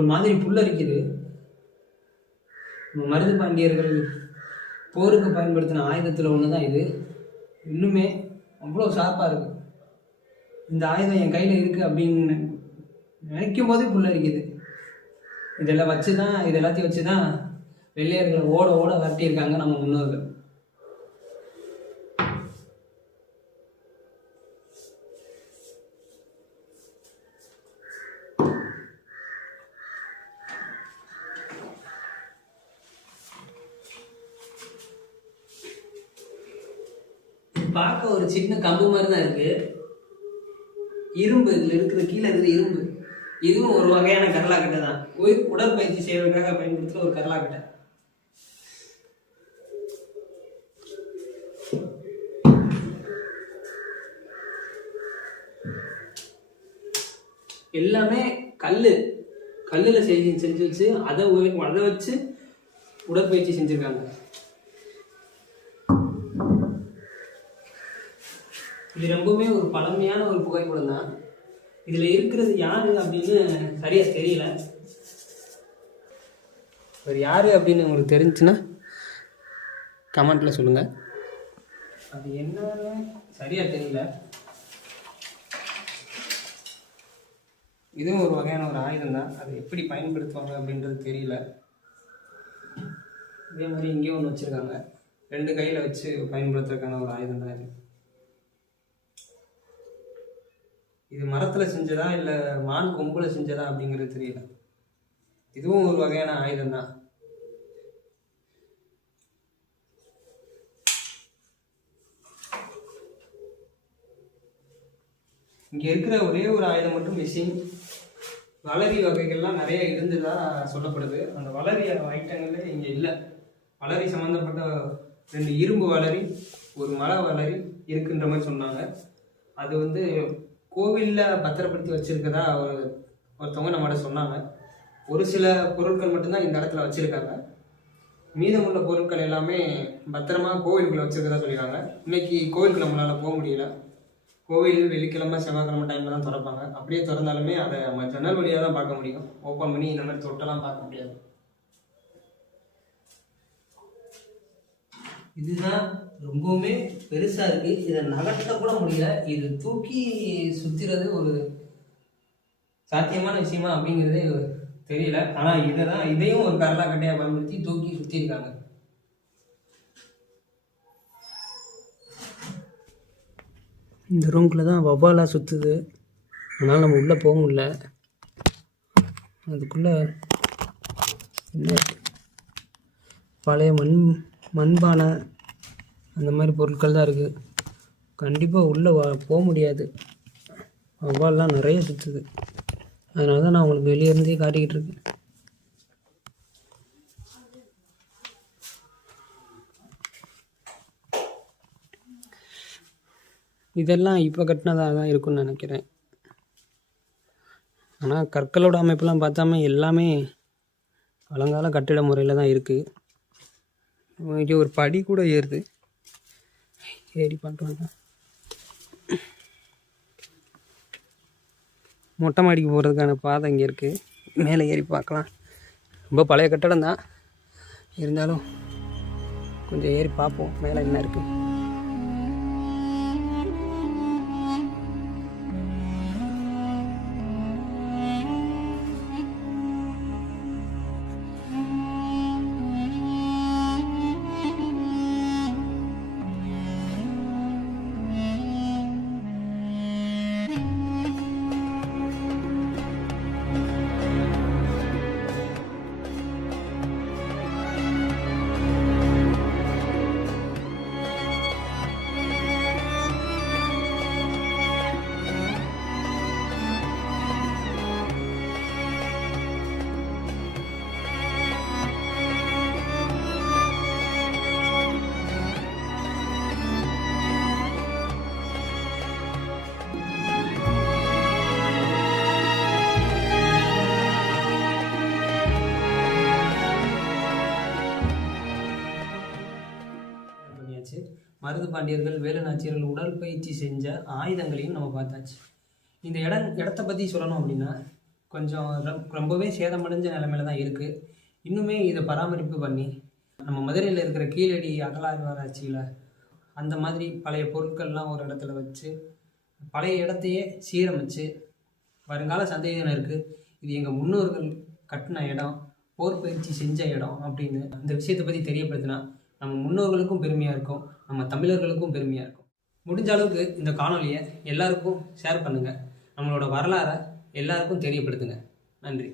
ஒரு மாதிரி புல்லரிக்குது. மருது பாண்டியர்கள் போருக்கு பயன்படுத்தின ஆயுதத்தில் ஒன்று தான் இது. இன்னுமே அவ்வளோ ஷார்ப்பாக இருக்குது. இந்த ஆயுதம் என் கையில் இருக்குது அப்படின்னு நினைக்கும் போதே புல்லரிக்குது. இதெல்லாம் வச்சு தான் இது எல்லாத்தையும் வச்சு தான் வெள்ளையர்களை ஓட ஓட விரட்டியிருக்காங்க நம்ம முன்னோர்கள். பார்க்க ஒரு சின்ன கம்பு மாதிரி தான் இருக்கு. இரும்பு இதில் இருக்கிற கீழே இருக்குது இரும்பு. இதுவும் ஒரு வகையான கரலாக்கட்டை தான். உடற்பயிற்சி செய்வதற்காக பயன்படுத்துகிற ஒரு கரலாக்கட்டை. எல்லாமே கல்லில் செஞ்சு வச்சு அதை வச்சு உடற்பயிற்சி செஞ்சுருக்காங்க. இது ரொம்பவுமே ஒரு பழமையான ஒரு புகைப்படம் தான். இதில் இருக்கிறது யாரு அப்படின்னு சரியாக தெரியல. ஒரு யார் அப்படின்னு உங்களுக்கு தெரிஞ்சுன்னா கமெண்ட்டில் சொல்லுங்கள். அது என்னன்னு சரியாக தெரியல. இதுவும் ஒரு வகையான ஒரு ஆயுதம் தான். அது எப்படி பயன்படுத்துவாங்க அப்படின்றது தெரியல. இதே மாதிரி இங்கேயும் ஒன்று வச்சுருக்காங்க. 2 கையில் வச்சு பயன்படுத்துறதுக்கான ஒரு ஆயுதம் தான் இது. இது மரத்தில் செஞ்சதா இல்லை மான் கொம்பில் செஞ்சதா அப்படிங்கிறது தெரியல. இதுவும் ஒரு வகையான ஆயுதம் தான். இங்கே இருக்கிற ஒரே ஒரு ஆயுதம் மட்டும் மிஸ்ஸிங். வளரி வகைகள்லாம் நிறைய இருந்ததா சொல்லப்படுது. அந்த வளரி ஐட்டங்களே இங்கே இல்லை. வளரி சம்மந்தப்பட்ட 2 இரும்பு வளரி, ஒரு மர வளரி இருக்குன்ற மாதிரி சொன்னாங்க. அது கோவிலில் பத்திரப்படுத்தி வச்சுருக்கதா ஒருத்தவங்க நம்மகிட்ட சொன்னாங்க. ஒரு சில பொருட்கள் மட்டும்தான் இந்த இடத்துல வச்சுருக்காங்க. மீதமுள்ள பொருட்கள் எல்லாமே பத்திரமா கோவிலுக்குள்ளே வச்சுருக்கதா சொல்லியிருக்காங்க. இன்னைக்கு கோவிலுக்கு நம்மளால் போக முடியல. கோவில் வெள்ளிக்கிழமை செவ்வாய்க்கிழமை டைமில் தான் திறப்பாங்க. அப்படியே திறந்தாலுமே அதை நம்ம ஜன்னல் வழியாக தான் பார்க்க முடியும். ஓப்பன் பண்ணி இந்த மாதிரி தொட்டெல்லாம் பார்க்க முடியாது. இதுதான் ரொம்பவுமே பெருசாக இருக்குது. இதை நகர்த்த கூட முடியல. இது தூக்கி சுற்றுறது ஒரு சாத்தியமான விஷயமா அப்படிங்கிறதே தெரியல. ஆனால் இதையும் ஒரு கரலாக்கட்டையாக பயன்படுத்தி தூக்கி சுற்றிருக்காங்க. இந்த ரூம்குள்ளே தான் வவ்வாலாக சுற்றுது. அதனால் நம்ம உள்ளே போக முடியல. அதுக்குள்ளே என்ன பழைய மண்பானை அந்த மாதிரி பொருட்கள் தான் இருக்குது. கண்டிப்பாக உள்ளே போக முடியாது. வவ்வால்லாம் நிறைய சுற்றுது. அதனால தான் நான் உங்களுக்கு வெளியே இருந்தே காட்டிக்கிட்டு இருக்கேன். இதெல்லாம் இப்போ கட்டினதாக தான் இருக்குன்னு நினைக்கிறேன். ஆனால் கற்களோட அமைப்பெல்லாம் பார்த்தாமே எல்லாமே பழங்கால கட்டிட முறையில் தான் இருக்குது. இங்கே ஒரு படி கூட ஏறுது. ஏறி பார்க்கலாம். மொட்டை மாடிக்கு போகிறதுக்கான பாதை இங்கே இருக்குது. மேலே ஏறி பார்க்கலாம். ரொம்ப பழைய கட்டடம் தான், இருந்தாலும் கொஞ்சம் ஏறி பார்ப்போம் மேலே என்ன இருக்குது. மருது பாண்டியர்கள், வேலுநாச்சியர்கள் உடற்பயிற்சி செஞ்ச ஆயுதங்களையும் நம்ம பார்த்தாச்சு. இந்த இடத்த பற்றி சொல்லணும் அப்படின்னா, கொஞ்சம் ரொம்பவே சேதமடைஞ்ச நிலைமையில தான் இருக்குது. இன்னுமே இதை பராமரிப்பு பண்ணி நம்ம மதுரையில் இருக்கிற கீழடி அகழ்வாராய்ச்சியில் அந்த மாதிரி பழைய பொருட்கள்லாம் ஒரு இடத்துல வச்சு பழைய இடத்தையே சீரமைச்சு வருங்கால சந்ததியினருக்கு இது எங்கள் முன்னோர்கள் கட்டின இடம், போர் பயிற்சி செஞ்ச இடம் அப்படின்னு இந்த விஷயத்தை பற்றி தெரியப்படுத்தினா நம்ம முன்னோர்களுக்கும் பெருமையாக இருக்கும், நம்ம தமிழர்களுக்கும் பெருமையாக இருக்கும். முடிஞ்ச அளவுக்கு இந்த காணொலியை எல்லாருக்கும் ஷேர் பண்ணுங்கள். நம்மளோட வரலாறை எல்லாருக்கும் தெரியப்படுத்துங்க. நன்றி.